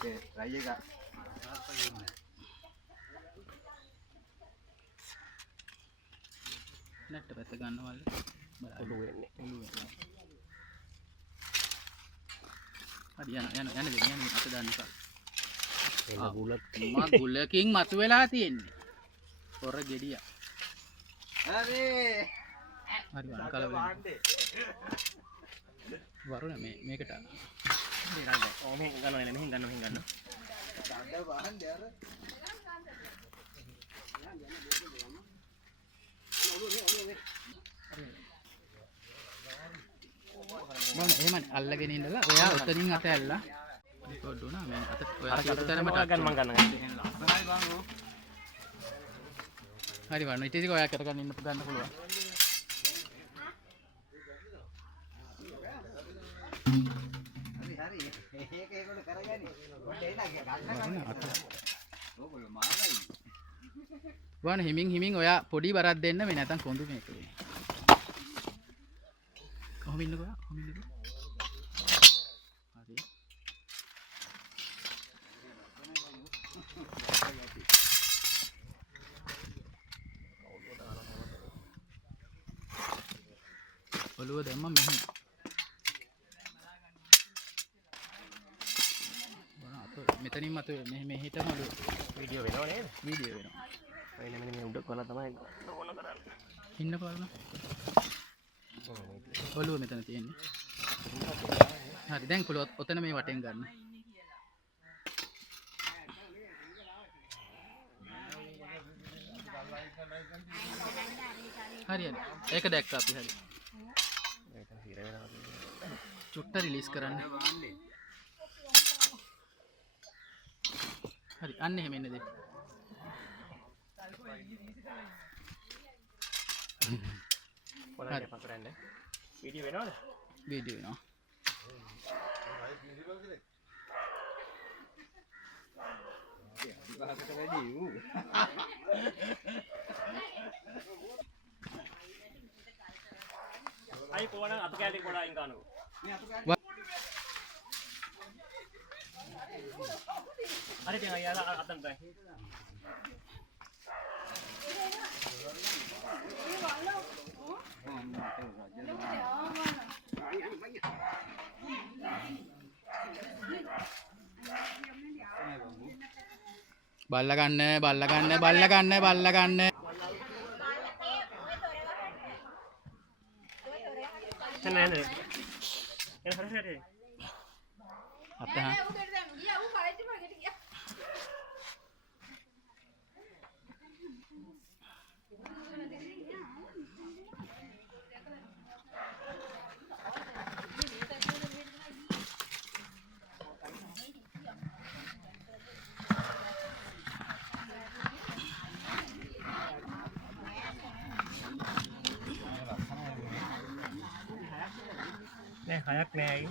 try එක. නැට්ට පැත්ත ගන්නවල ඔළුව එන්නේ. හරි යන අත දාන්න එපා. එන්න බුලත්. මා ගුලකින් මතු වෙලා තියෙන්නේ. පොර ගෙඩිය. හරි. හරි වань කල වරුණ මේකට මෙහෙන් ගන්න. ගන්න බහන්නේ අර. මම එහෙම අල්ලගෙන ඉඳලා ඔයා උතරින් අත ඇල්ලා රෙකෝඩ් වුණා මේ අත ඔයා සිතුතරම ගන්න මං ගන්න. හරි වань ඊට ඉතින් ඔයා කරගෙන ඉන්න ගන්න පුළුවන්. හරි. ඒක ඒගොල්ලෝ කරගන්නේ. ඔන්න එන්න ගන්න. ඕගොල්ලෝ මාරයි. වань හිමින් ඔයා පොඩි බරක් දෙන්න මේ නැතන් කොඳු මේක. කොහොම ඉන්නකෝ හරි. ඔළුව දැම්ම මෙහෙම. මෙතනින් මත මෙහෙටම ඔළුව වීඩියෝ වෙනව නේද? වීඩියෝ වෙනවා. එන්න මෙන්න මේ උඩ කොලා තමයි ඕන කරන්නේ. ඉන්න බලන්න. ඔළුව මෙතන තියෙන්නේ. හරි දැන් කුල ඔතන මේ වටෙන් ගන්න. හරි. ඒක දැක්කා අපි හරි. ඒක හිර වෙනවා. චුට්ට රිලීස් කරන්න. හරි අන්න එහෙම එන්න දෙන්න. හරි පකරන්න. වීඩියෝ වෙනවද? වීඩියෝ වෙනවා. විවාහකට වැඩි ඌ. අයි කොහොන අත කැලේ පොඩා අයින් කරනකො. මේ අතු කැලේ. හරි දැන් අයියාලා අතන් බෑ. බල්ල ගන්න. නෑ. එන හරි. අත නෑ හයක් නෑ.